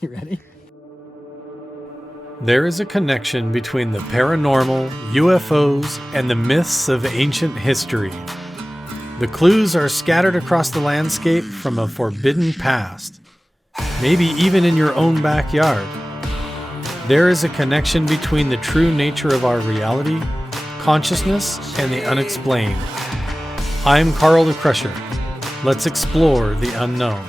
You ready? There is a connection between the paranormal, UFOs, and the myths of ancient history. The clues are scattered across the landscape from a forbidden past, maybe even in your own backyard. There is a connection between the true nature of our reality, consciousness, and the unexplained. I'm Carl the Crusher. Let's explore the unknown.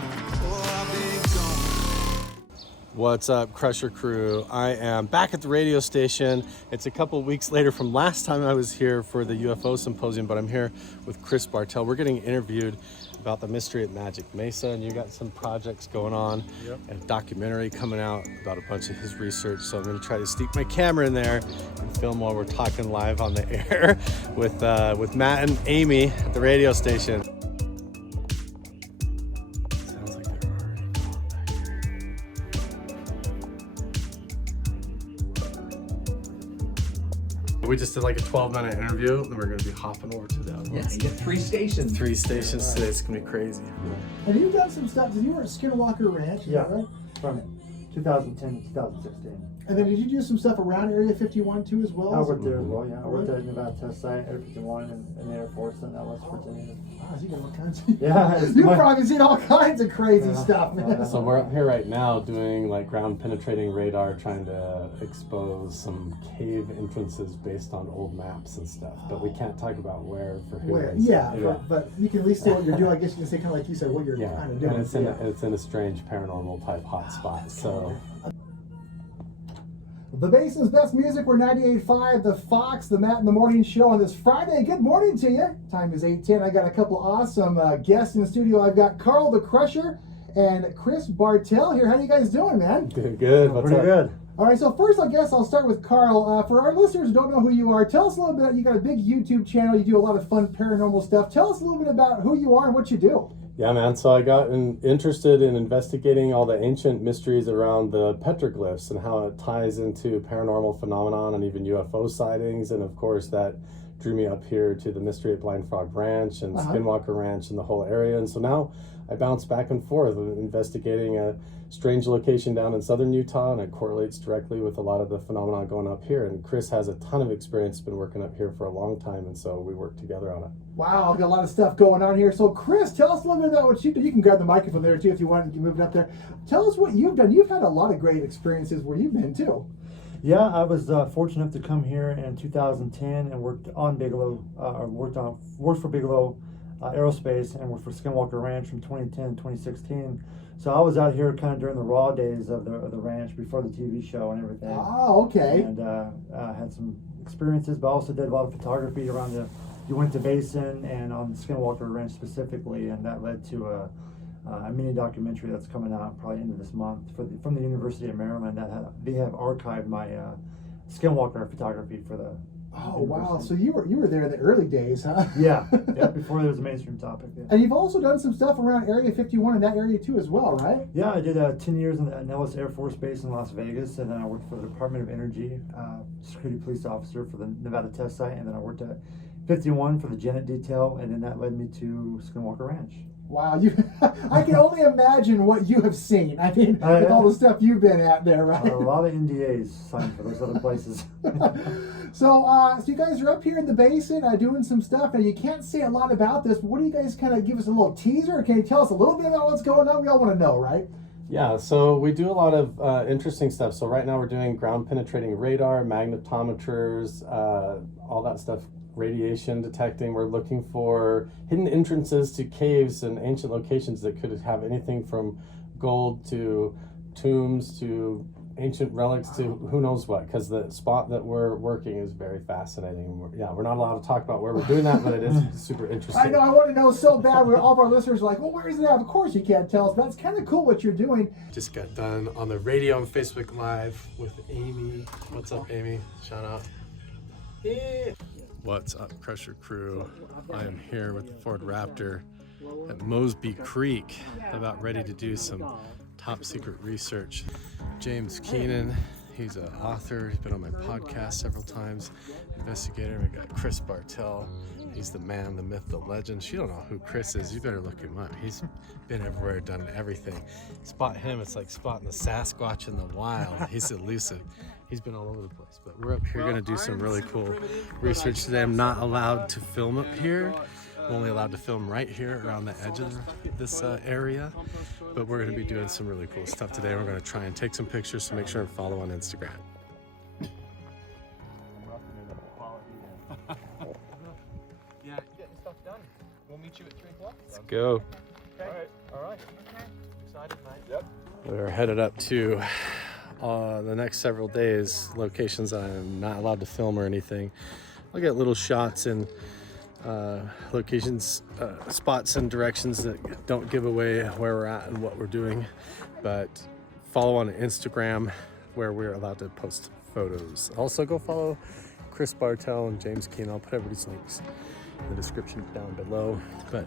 What's up, Crusher crew? I am back at the radio station. It's a couple weeks later from last time I was here for the UFO symposium, but I'm here with Chris Bartell. We're getting interviewed about the mystery at Magic Mesa, and you got some projects going on. Yep. And a documentary coming out about a bunch of his research. So I'm going to try to sneak my camera in there and film while we're talking live on the air with Matt and Amy at the radio station. We just did like a 12-minute interview, and we're going to be hopping over to the other Yeah, ones. you get 3 stations. 3 stations today. It's going to be crazy. Have you done some stuff? You were at Skinwalker Ranch, is Yeah. that right? From 2010 to 2016. And then did you do some stuff around Area 51 too as well? I worked there as well, yeah. I worked at Nevada Test Site, Area 51, in the Air Force, and that was Virginia. Oh, so you got all kinds of... Yeah. You've probably seen all kinds of crazy Yeah. stuff, man. So we're up here right now doing like ground penetrating radar, trying to expose some cave entrances based on old maps and stuff. But we can't talk about where for who. Where? and Yeah, stuff. but you can at least say what you're doing. I guess you can say kind of like you said, what you're Yeah, kind of doing. and it's in a strange paranormal type hotspot. So The Basin's best music, we're 98.5, The Fox, the Matt in the Morning Show on this Friday. Good morning to you. Time is 8:10. I got a couple awesome guests in the studio. I've got Carl the Crusher and Chris Bartell here. How you guys doing, man? doing good. What's Pretty up? good. All right, so first I guess I'll start with Carl. For our listeners who don't know who you are, tell us a little bit. You got a big YouTube channel. You do a lot of fun paranormal stuff. Tell us a little bit about who you are and what you do. Yeah, man. So I got interested in investigating all the ancient mysteries around the petroglyphs and how it ties into paranormal phenomenon and even UFO sightings. And of course, that drew me up here to the mystery at Blind Frog Ranch and Skinwalker Ranch and the whole area. And so now I bounce back and forth investigating a strange location down in southern Utah, and it correlates directly with a lot of the phenomena going up here. And Chris has a ton of experience, been working up here for a long time, and so we work together on it. Wow, I've got a lot of stuff going on here. So Chris, tell us a little bit about what you do. You can grab the microphone there too if you want. You can move it up there. Tell us what you've done. You've had a lot of great experiences where you've been too. Yeah, I was fortunate enough to come here in 2010 and worked on Bigelow, worked for Bigelow Aerospace, and worked for Skinwalker Ranch from 2010 to 2016. So I was out here kind of during the raw days of the ranch before the TV show and everything. Oh, okay. And had some experiences, but also did a lot of photography around the Uintah Basin and on Skinwalker Ranch specifically, and that led to a mini documentary that's coming out probably end of this month from the University of Maryland. They have archived my Skinwalker photography for the. Oh wow! So you were there in the early days, huh? Yeah, before there was a mainstream topic. Yeah. And you've also done some stuff around Area 51 in that area too, as well, right? Yeah, I did 10 years in the Nellis Air Force Base in Las Vegas, and then I worked for the Department of Energy, security police officer for the Nevada Test Site, and then I worked at 51 for the Janet Detail, and then that led me to Skinwalker Ranch. Wow, I can only imagine what you have seen. I mean, with all the stuff you've been at there, right? A lot of NDAs signed for those other places. So you guys are up here in the basin doing some stuff. Now, you can't say a lot about this, but what do you guys kind of give us a little teaser? Can you tell us a little bit about what's going on? We all want to know, right? Yeah, so we do a lot of interesting stuff. So right now we're doing ground penetrating radar, magnetometers, all that stuff, radiation detecting. We're looking for hidden entrances to caves and ancient locations that could have anything from gold to tombs to ancient relics to who knows what, because the spot that we're working is very fascinating. We're not allowed to talk about where we're doing that, but it is super interesting. I know, I want to know so bad. All of our listeners are like, well, where is it at? Of course you can't tell us, but it's kind of cool what you're doing. Just got done on the radio and Facebook Live with Amy. What's up, Amy? Shout out. Yeah. What's up, Crusher crew? I am here with the Ford Raptor at Mosby Creek, about ready to do some top secret research. James Keenan, he's an author. He's been on my podcast several times. Investigator. We got Chris Bartell, He's the man, the myth, the legend. You don't know who Chris is. You better look him up. He's been everywhere, done everything. Spot him, it's like spotting the Sasquatch in the wild. He's elusive. He's been all over the place. But we're up here going to do some really cool research today. I'm not allowed to film up here. I'm only allowed to film right here around the edge of this area. But we're going to be doing some really cool stuff today. We're going to try and take some pictures, so make sure and follow on Instagram. Yeah, getting stuff done. We'll meet you at 3 o'clock. Let's go. Okay. All right. Okay. Excited, mate? Yep. We're headed up to the next several days, locations that I'm not allowed to film or anything. I'll get little shots and locations, spots and directions that don't give away where we're at and what we're doing. But follow on Instagram where we're allowed to post photos. Also go follow Chris Bartel and James Keane. I'll put everybody's links in the description down below. But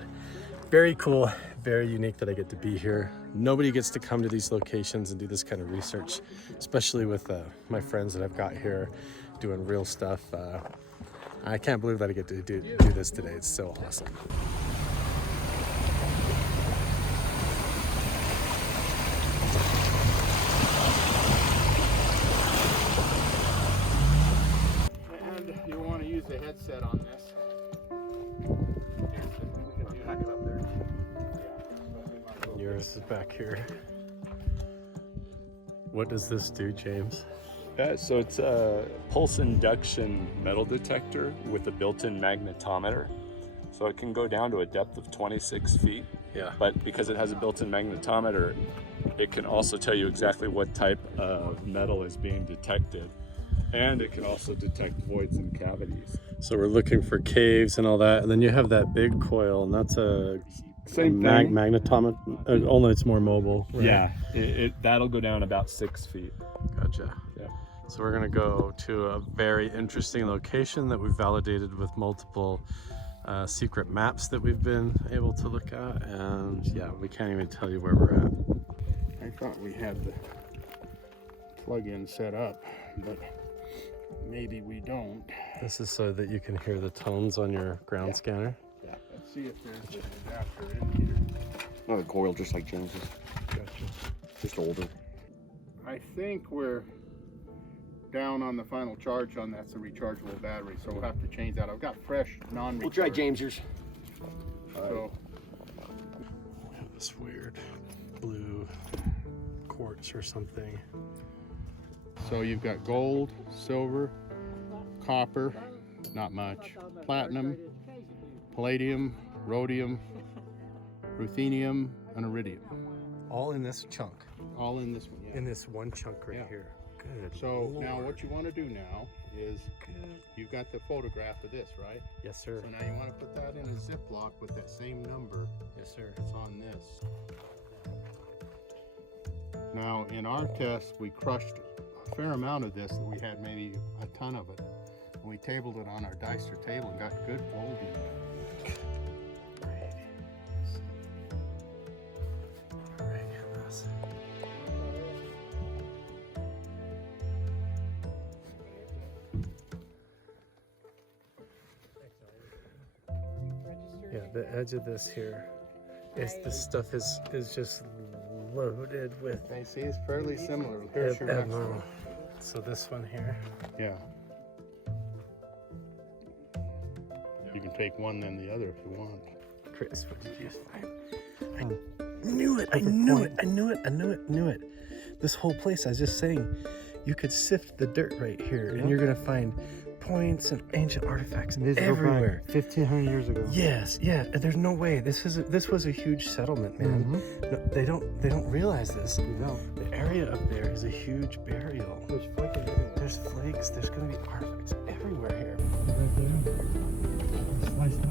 very cool, very unique that I get to be here. Nobody gets to come to these locations and do this kind of research, especially with my friends that I've got here doing real stuff. I can't believe that I get to do this today. It's so awesome. And you'll want to use the headset on this. We can pack it up there. Yours is back here. What does this do, James? So it's a pulse induction metal detector with a built-in magnetometer. So it can go down to a depth of 26 feet. Yeah. But because it has a built-in magnetometer, it can also tell you exactly what type of metal is being detected. And it can also detect voids and cavities. So we're looking for caves and all that. And then you have that big coil, and that's a Same thing. magnetometer, only it's more mobile. Right? Yeah, that'll go down about 6 feet. Gotcha. Yeah. So we're gonna go to a very interesting location that we've validated with multiple secret maps that we've been able to look at, and yeah, we can't even tell you where we're at. I thought we had the plug-in set up, but maybe we don't. This is so that you can hear the tones on your ground scanner. Yeah. Let's see if there's an adapter in here. Another coil just like James's, Gotcha. just older. I think we're down on the final charge on that's a rechargeable battery, so we'll have to change that. I've got fresh non-recharge. We'll try James's. So We have this weird blue quartz or something. you've got gold, silver, copper, not much, platinum, palladium, rhodium, ruthenium, and iridium. All in this chunk. All in this one. Yeah. In this one chunk right Yeah. here. Good. So now Lord. what you want to do now is you've got the photograph of this, right? Yes, sir. So now you want to put that in a Ziploc with that same number Yes, sir. that's on this. Now in our test, we crushed a fair amount of this. We had maybe a ton of it. And we tabled it on our dicer table and got good golding. Yeah, the edge of this here is this stuff is just loaded with They see it's fairly similar. Here's your next one. abnormal. So this one here. Yeah. You can take one then the other if you want. Chris, what did you find? I knew it. I knew it. I knew it. I knew it. Knew it. This whole place, I was just saying, you could sift the dirt right here, and you're gonna find points and ancient artifacts everywhere. 1,500 years ago. Yes, yeah. There's no way. This was a huge settlement, man. No, they don't realize this. You don't. The area up there is a huge burial. There's flake everywhere. There's flakes. There's gonna be artifacts everywhere here. Right there. Sliced up.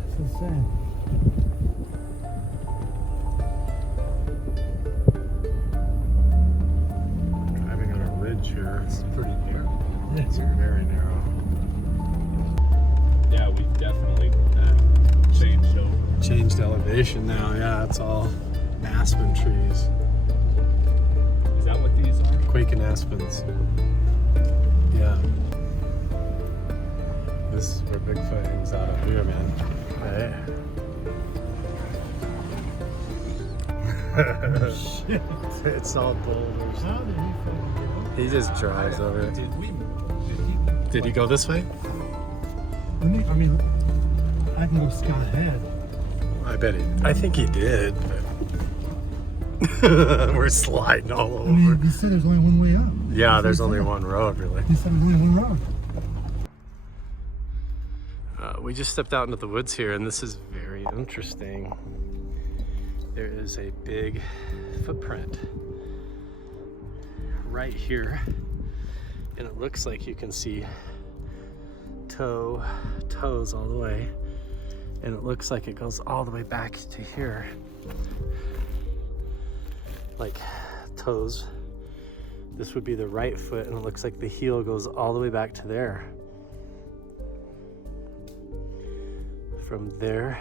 It's insane. Driving on a ridge here. It's pretty narrow. It's very narrow. Yeah, we've definitely changed over. Changed elevation now. Yeah, it's all aspen trees. Is that what these are? Quaking aspens. Yeah. This is where Bigfoot hangs out up here, man. Right? Shit. It's all boulders. How did he fucking get up? He just drives over it. Did he go this way? I mean, I can go scout ahead. I bet he. I think he did. But we're sliding all over. I mean, he said there's only one way up. Yeah, there's only one road, really. He said there's only one road. We just stepped out into the woods here, and this is very interesting. There is a big footprint right here, and it looks like you can see toes all the way, and it looks like it goes all the way back to here, like toes. This would be the right foot, and it looks like the heel goes all the way back to there. From there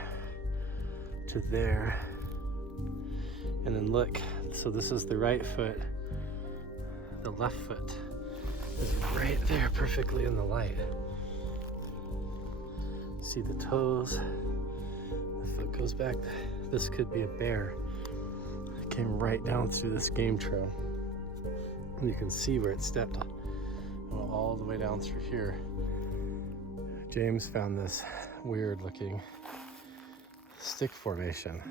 to there. And then look, so this is the right foot. The left foot is right there perfectly in the light. See the toes, the foot goes back. This could be a bear. It came right down through this game trail. And you can see where it stepped all the way down through here. James found this weird looking stick formation.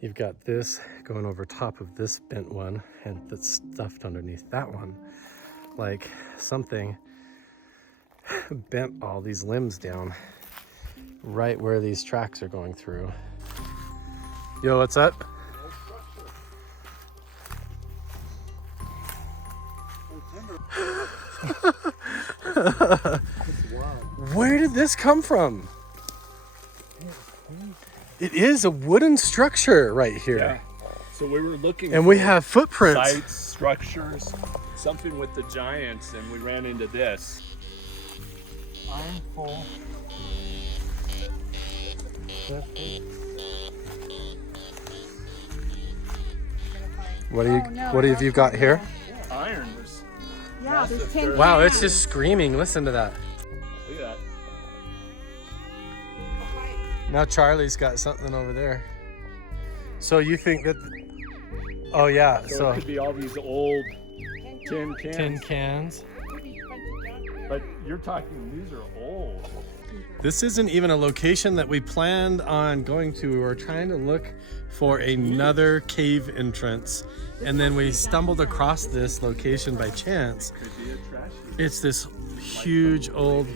You've got this going over top of this bent one, and that's stuffed underneath that one. Like something bent all these limbs down right where these tracks are going through. Yo, what's up? Where did this come from? It is a wooden structure right here. Yeah. So we were looking And we have footprints. sites, structures, something with the giants, and we ran into this. I'm full. What have you got here? Iron was. Yeah, there's 10 Wow, it's cans. just screaming. Listen to that. Look at that. Now Charlie's got something over there. So you think that? Oh yeah. So So it could be all these old tin cans. tin cans. But you're talking, these are old. This isn't even a location that we planned on going to. We were trying to look for another cave entrance, and then we stumbled across this location by chance. Could be a trash heap. It's this huge old,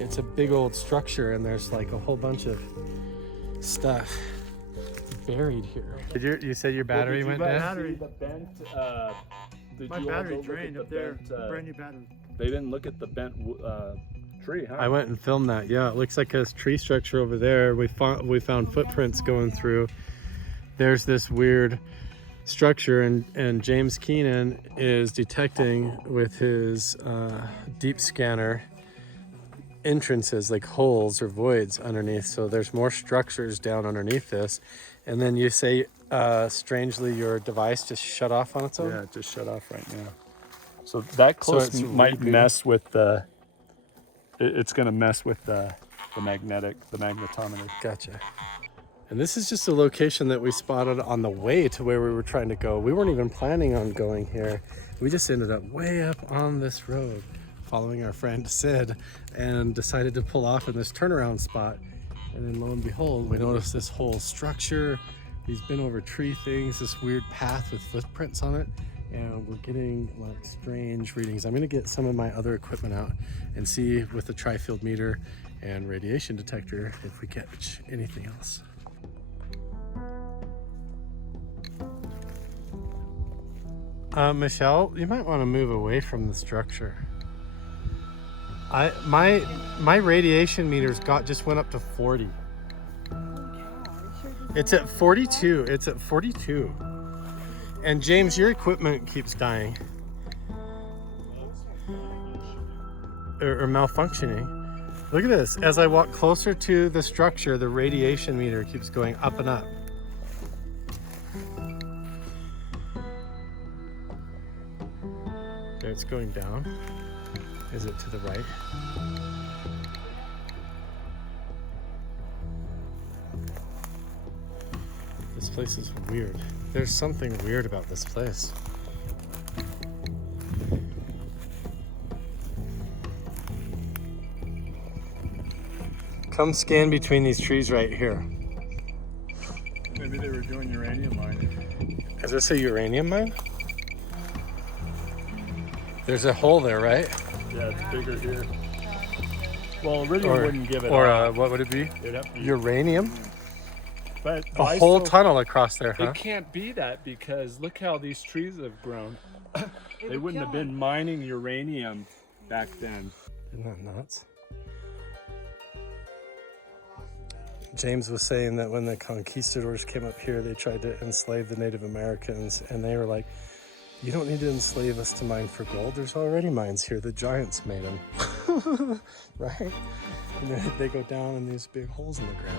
it's a big old structure, and there's like a whole bunch of stuff buried here. You said your battery went dead? See the bent, did My you all battery go look drained at up the there. bent, Brand new battery. They didn't look at the bent tree, huh? I went and filmed that. Yeah, it looks like a tree structure over there. We found footprints going through. There's this weird structure, and James Keenan is detecting with his deep scanner entrances, like holes or voids underneath. So there's more structures down underneath this. And then you say, strangely, your device just shut off on its own? Yeah, it just shut off right now. So that close it's might really mess with the. It's going to mess with the magnetometer. Gotcha. And this is just a location that we spotted on the way to where we were trying to go. We weren't even planning on going here. We just ended up way up on this road, following our friend Sid, and decided to pull off in this turnaround spot. And then lo and behold, we noticed this whole structure, these bent over tree things, this weird path with footprints on it. And we're getting like strange readings. I'm gonna get some of my other equipment out and see with the tri-field meter and radiation detector if we catch anything else. Michelle, you might want to move away from the structure. My radiation meter's just went up to 40. It's at 42. It's at 42. And James, your equipment keeps dying or malfunctioning. Look at this. As I walk closer to the structure, the radiation meter keeps going up and up. Okay, it's going down. Is it to the right? This place is weird. There's something weird about this place. Come scan between these trees right here. Maybe they were doing uranium mining. Is this a uranium mine? There's a hole there, right? Yeah, it's bigger here. Well, iridium wouldn't give it Or off. what would it be? It'd have to be- Uranium? But A why whole so- tunnel across there, huh? It can't be that because look how these trees have grown. They wouldn't have been mining uranium back then. Isn't that nuts? James was saying that when the conquistadors came up here, they tried to enslave the Native Americans, and they were like, you don't need to enslave us to mine for gold. There's already mines here. The giants made them. Right? And then they go down in these big holes in the ground.